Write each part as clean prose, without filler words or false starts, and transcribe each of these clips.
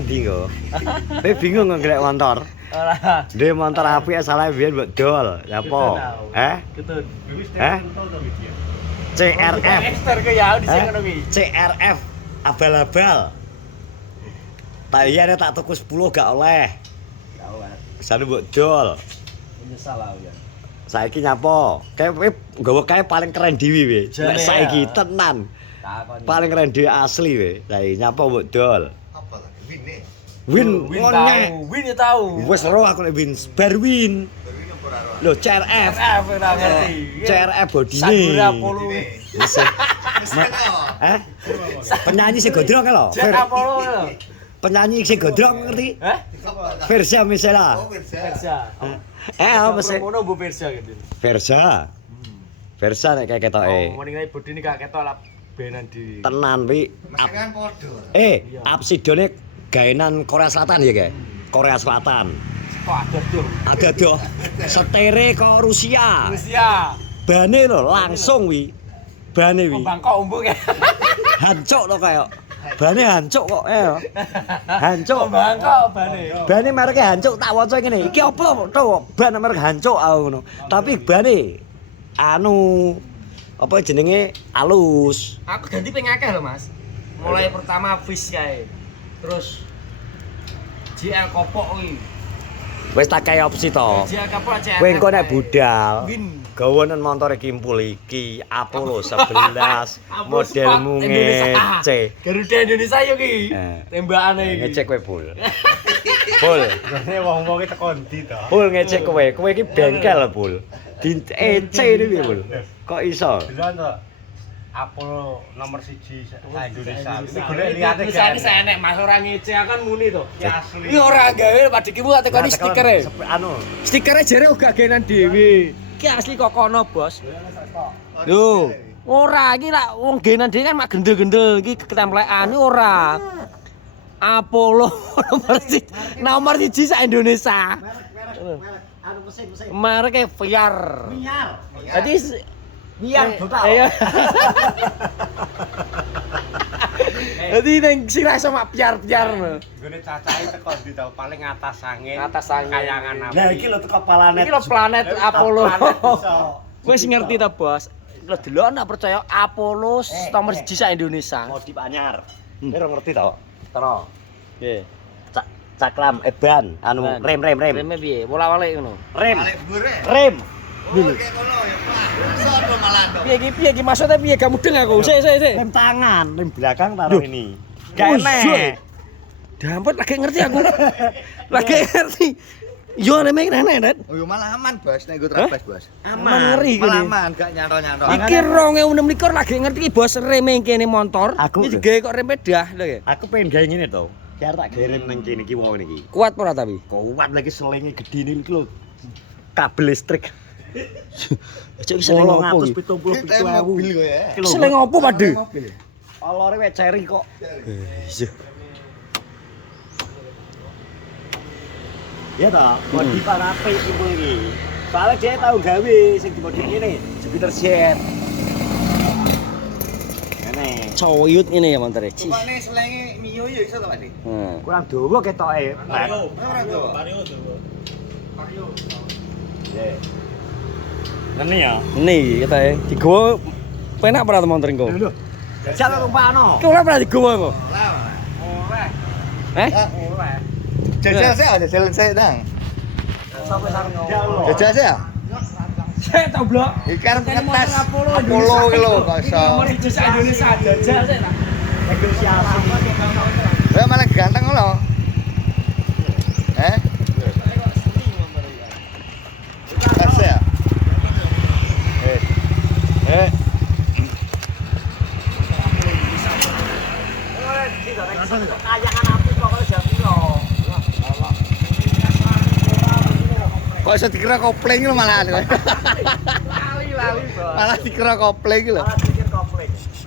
nang ndi kok? Kowe bingung kok golek motor. Ora. Dhe motor apik asale biyen mbok dol. Ya apa? Ketun. CRF. Ekster ke ya di sing ngono kuwi. CRF abal-abal. Tak iya nek tak tuku 10 gak oleh. Gak oleh. Kesane mbok dol. Menyesal aku ya. Saiki nyapa? Kae nggawa kae paling keren dhewe we. Nek saiki tenan. Paling keren dhewe asli we. Saiki nyapa mbok dol. Apa lagi? Win nih. Win ngono. Win ya tahu. Wis ero aku nek win bar win. Berwin apa ora? Lho CRF. F ora ngerti. CRF bodine. Sakura Apollo. Wis. Penyanyi sing gondrong kan lho. Jack Apollo lho. Penyanyi sing gondrong ngerti? Hah? Versa misalnya. Oh, Versa. Versa. Apa sih? Ngono Bu Versa gitu. Versa. Versa nek kayak ketoke. Oh, mending ae bodine gak ketok lah benan di. Tenan wi. Masih kan podo. Absidone gaenan Korea Selatan ya, Guys. Korea Selatan. Kok ada tuh. Ada doh. Setere kok Rusia. Rusia. Bane lho langsung wi. Bane wi. Bangkok umbuk ya. Hancuk to kayak. Bane hancuk kok hancuk. Bangkok bane. Bane mereke hancuk tak waca ngene. Iki apa to? Ban merek hancuk aku ngono. Tapi bane anu apa jenenge alus. Aku ganti ping akeh lho, Mas. Mulai pertama Fish kae. Terus JL Kopok kuwi. Wis tak kaya opsi to. JL Kopok CRF. Kowe engko nek budal. Win. Gawonen montore Kimpul iki Apollo 11 modelmu ngece. Garuda Indonesia yo ki. Tembakane iki. Ngecek kowe Bul. Bul. Ini wong-wonge teko ndi to? Bul ngecek kowe. Kowe iki bengkel Bul. Di EC ini piye Bul? Kok iso? Bilang to Apollo nomor 1 Indonesia. Ini golek liyane Indonesia iki enek Mas ora ngece kan muni to. asli. Iki ora gawe padikimu tak tekoni stikere. Anu. Stikere jere uga genan dhewe. Iki asli kok kono, Bos. Lho, ora iki lak wong genan dhewe kan mak gendel-gendel iki ketemplekan ora. Apollo nomor 1 sak Indonesia. Anu mesin. Merek Viar. Miar. Jadi Miar total. Iya. Jadi neng sirah sama piar-piar. Gone cacahe teko ndi to? Paling atas angin. Atas angin. Kayangan api. Lah iki lho teko planet. Iki lho planet Apollo. Iso. Wis ngerti ta, Bos? Lho delok nak percaya Apollo nomor 1 sak Indonesia. Modif anyar. Kowe ngerti to? Tero. Nggih. Cakram eban anu rem. Reme piye? Bola-balik ngono. Rem. Balik bure. Rem. Oh, kayak ngono ya, Pak. Sono malah to. Piye iki maksudnya piye? Gak mudeng aku. Sik. Rem tangan, rem belakang taruh ini. Gak Oh, enek. Dampet lagi ngerti aku. Lagi ngerti. Yo reme enek, Net. Oh, yo malah aman, Bos. Nek nggo trabas, Bos. Aman ngeri Malah gini. aman, gak nyantol-nyantol. Iki 2016 lagi ngerti iki bos reme kene motor. Aku Iki digawe kok rem pedah lho ya. Aku pengen gawe ngene to. Biar tak gawe rem nang kene iki wong iki. Kuat ora tapi? Kuat lagi selenge gedine iki lho. Kabel listrik. Cek iki seleng opo iki? 277.000. mobil kok ya. Seleng opo pade? Olore wek ceri kok. Iya. Ya ta, modifan apik iki iki. Soale dia tau gawe sing dimodif ngene, Jupiter Jet. Ngene. Coyut ngene ya montore. Cih. Rupane selenge Mio ya iso to, Pak? Kurang dawa ketoke. Ora to. Nggih. Ngene ya. Ini kita ya. Digowo penak ora motor engko? Lho. Jajal rumpano. Ki ora pernah digowo engko. Ora. Eh? Ora. Jajal saya, jajal saya dang. Sampai sarno. Jajal saya. Saya tau blok. Iki arep Kan motor ngetes Apollo Apollo iki lho, kok iso. Nomor 1 sak Indonesia jajal saya tak. Negosiasi. Lah malah ganteng lho. Tes ya. Kayangan api pokoknya jam piro. Kok iso dikira kopling lho malah. Lali, Bos. Malah dikira kopling lho. Malah pikir kompleks.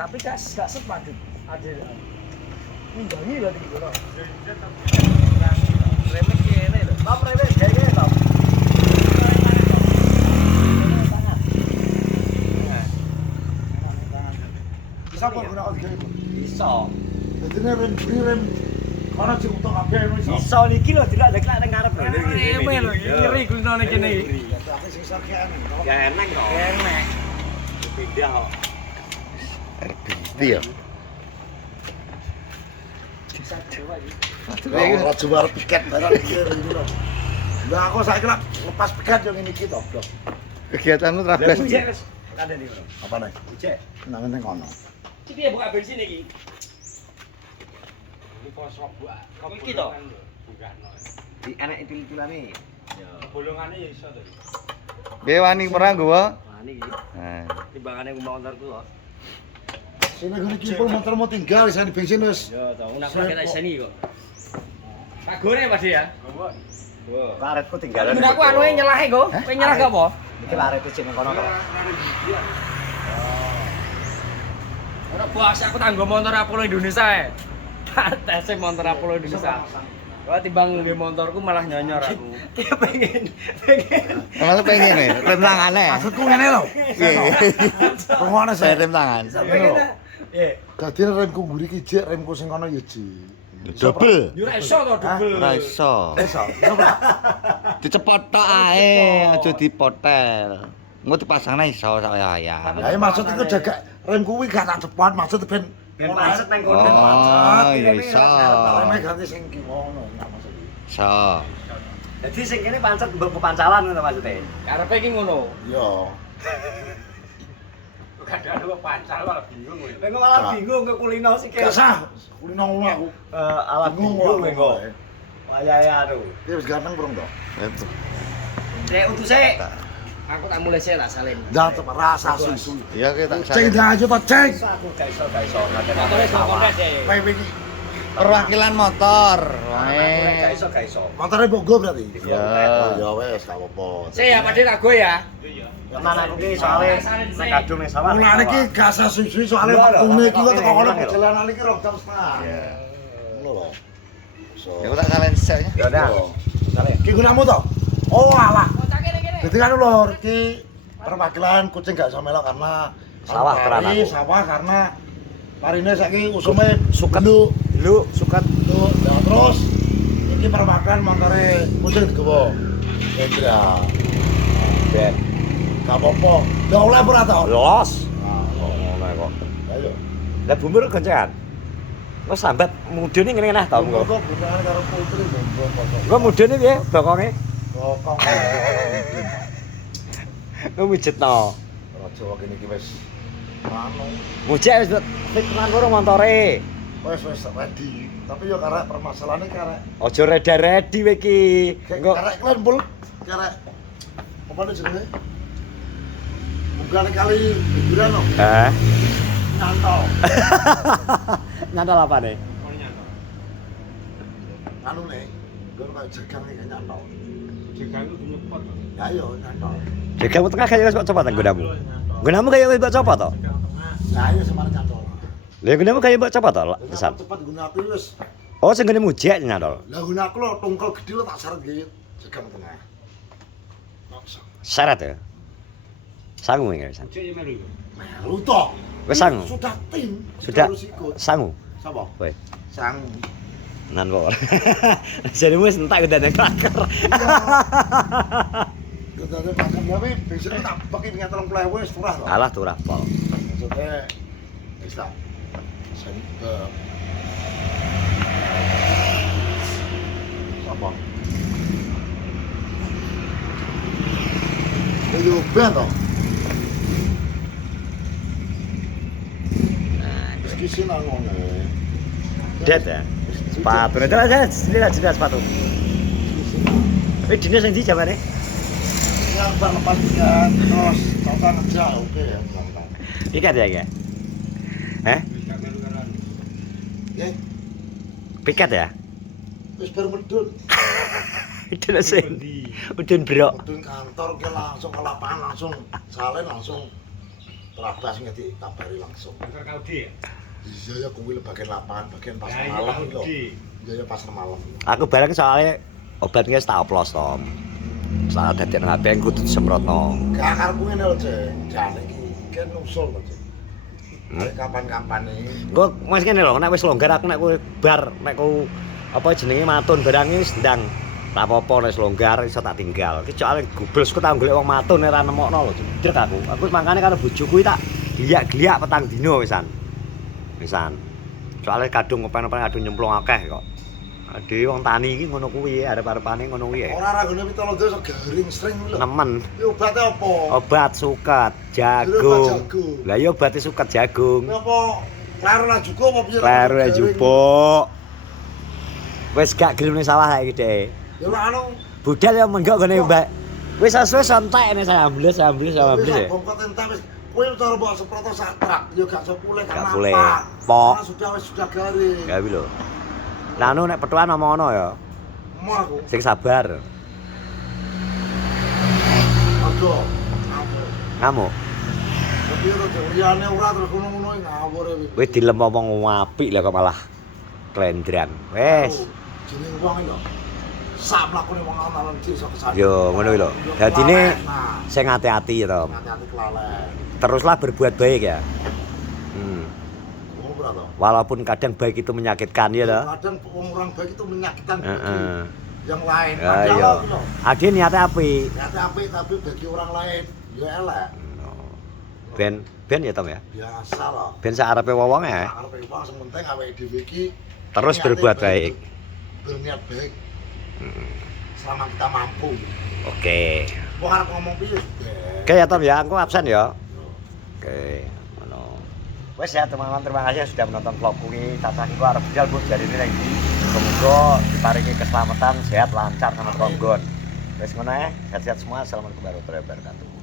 Tapi gak sepadet. Ada. Ngimbangi lho iki lho. Remnya kene lho. Tom rene gawe Tom. Bisa kok ora gawe. Iso. Dadine rem kono sing utek kabeh ngono iso. Iso niki lho dilak-dilak nang ngarep lho. Reme lho, ngeri kulinane kene iki. Tapi sing sarkean. Ya eneng kok. Enek. Pindah kok. Ndi ya? Ora jual piket barang iki lho. Lah aku saiki lak lepas piket yo ngene iki to, Bro. Kegiatanmu Lah trabas. bujek wis kandhani kok. Apa nih? Bujek. Nang ning kono. Iki piye buka bensin iki? Ini kosok buat. Iki to? Bukano. Di enek itil-itilane. Ya, bolongane ya iso to. Piye wani perang gua? Nah niki Nah, timbangane ku motorku kok. Sini gone iki pun motormu tinggal isane bensin wis. Yo, to, nak pakai seni kok. Tak gore Pak ya. Karetku tinggalan. Aku anu nyelahe kok. Kowe nyerah gak apa? Iki larete sing nang kono kok. Ora bos, aku tanggo motor Apollo Indonesia ae. Tes motor Apollo Indonesia. Wah timbang nggo motorku malah nyonyor aku. pengen. malah pengen ya, rem tangane. Maksudku ngene lho. Piye? Pengono Saya sih. rem tangan. Eh, Dadi remku mburi ki jek, remku sing kono yo jek. Double. Yo ora iso to double. Ora iso. Iso. Coba. Dicepot tok ae, aja dipotel. Engko dipasangne iso saya ya. Lah ya maksud iku jaga rem kuwi gak tak cepot, maksud ben ben macet nang kono. Oh, ya iso. Reme ganti sing ki ngono, enggak maksud. Iso. Jadi sing kene pancet mbok kepancalan ngono maksudnya. Karepe iki ngono. Yo. Kadang ada pancal malah bingung kowe. Kowe malah bingung ke kulino sik. Gak sah. Kulino ngono aku. Ala bingung kowe kok. Wayahe anu. Iki wis ganteng burung to. Cek utuse. Aku tak mulai sih tak salin. Dah tetep rasa susu. Ya kita Cek dah aja to, cek. Aku gak iso. Motornya sak komplit deh. Kowe iki perwakilan motor. Gak iso. motore bogo berarti. Ya. Oh ya wis gak apa-apa. Sih ya Pak Dik tak go ya. Tenan aku ki soalé nek kadung ning sawah. Mulane iki gak sah susu soalé waktune iki kok teko kono perjalanan iki rong jam setengah. Ya. Ngono lho. So. Ya tak kalian seknya. Ya udah. Ki gunamu to? Oh alah. Kocak kene-kene. Jadi kan lho iki perwakilan kucing gak iso melok karena Sawah tenan aku. Sawah karena parine saiki usume Suket. Lu Suket. nah terus iki perwakilan motore kucing digawa. Endra. Ben. Gak apa-apa. Lah oleh ora to? Los. Nah, Ngono kok. ayo. Lah bumur goncengan. Wes sambat mudune ngene nah to engko. Kok bukan karo putri mbok. Engko mudune piye bokonge? Kok Engko mijetno. Raja kene iki wis anu. Mujek wis fix tenan karo montore. Wis ready. Tapi yo karek permasalahannya karek Aja reda-redi kowe iki. Engko karek klan pul karek apa nih jenenge? Bukan kali hiburan loh. Nyantol. Nyantol apane? Anu nih, gue kayak jegang nih kayak nyantol. Jegang itu nyepot. Ya yo nyantol. Jegamu tengah kaya wis mbok copot nggonamu. Nggonamu kaya wis mbok copot to? Nah iya semana nyantol. Lha nggonamu kaya mbok copot to? Pisan. Cepat guna aku wis. Oh sing ngene mujek nyantol. Lah guna aku lo tungkel gede lo tak seret gitu. Jegang tengah. Syarat ya. Sangu iki pisan. Cek ya melu. Melu toh. Wis sangu. Sudah tim. Sudah Harus ikut. sangu. Sapa? Kowe. Sangu. Nan kok. Jadi wis entak udah nek kraker. Kita ada makan tapi biasanya tak pakai dengan 30.000 wis murah loh. Alah turah pol. Maksudnya bisa center apa? Itu ben toh. Meski sih nang ngono. Det ya. Sepatu itu aja jelas sepatu. Tapi dinas yang di jamane. Yang berlepas ya terus tau kerja oke ya. Ikat ya, ya. Gak melu karan. Ya, Piket ya. wis bermedun. Itu sing. Udun brok. Medun kantor ke langsung ke lapangan langsung salin langsung terabas ngerti kabari langsung. Kantor Kaudi ya? Iya ya kuwi bagian lapangan, bagian pasar Ya, iya, malam iki lho. Kaudi. Iya ya pasar malam. Aku bareng soalnya obatnya tak oplos Tom. Salah dadi nang HP kudu disemprotno. Gak karepku ngene lho, Cek. Jane iki kan usul lho, Cek. Kapan-kapan nih. Engko wis ngene lho, nek wis longgar aku nek kowe bar, nek kowe apa jenenge matun barang iki ndang. Tak apa-apa nek wis longgar iso tak tinggal. Iki soalé gubles ku tak golek wong matun ora nemokno lho, jedrek aku. Aku mangkane karo bojoku tak gliak-gliak petang dino wisan. Wisan. Soalé kadung kepen-kepen kadung nyemplung akeh kok. Ade wong tani iki ngono kuwi, arep-arepane ngono kuwi. Ora ragone pitolodo iso garing sering lho. Nemen. Iki obate apa? Obat suket jagung. Lah ya obate suket jagung. Apa kleru lan juko apa piye? Kleru ya jupuk. Wis gak gelem ning sawah saiki dhek. Ya ora anu. Budal ya menggok gone Mbak. Wis sesuai santai nek saya ambles ya. Bongkot entek wis kowe cara mbok seproto satrak ya gak iso pulih Gak kan. pulih. Pok. Sudah garing. Ya wi lho. Lah anu nek petuan omongno ya. Mau aku. Sing sabar. Aduh. Ngamuk. Tapi ora teoriane ora terus ngono-ngono ngawur e. Wis dilem wong apik lah kok malah klendran. Wis. Jeneng wong lho. Sak mlakune wong ana iki iso kesalahan. Yo ngono kuwi lho. Dadine sing ati-ati ya to. Hati-hati kelalen. Teruslah berbuat baik ya. Ngono ora to? Walaupun kadang baik itu menyakitkan ya to. Kadang orang baik itu menyakitkan bagi Heeh. yang lain. Ya iya. Ade niate apik. Niate apik tapi bagi orang lain ya elek. Ben ya Tom ya. Biasa lah. Ben sarepe wong ya. Arepe wong sing penting awake dhewe iki Terus niate berbuat baik. Berniat baik. Selama kita mampu. Oke. Wong arep ngomong piye? Oke ya Tom ya, aku absen ya. Oke, ngono. Wes ya teman-teman, terima kasih sudah menonton vlogku ini. Cacah iku arep budal Bu jadi ini lagi. Semoga diparingi keselamatan, sehat, lancar sama tonggon. Wes ngono ya. Sehat-sehat semua. Assalamualaikum warahmatullahi wabarakatuh.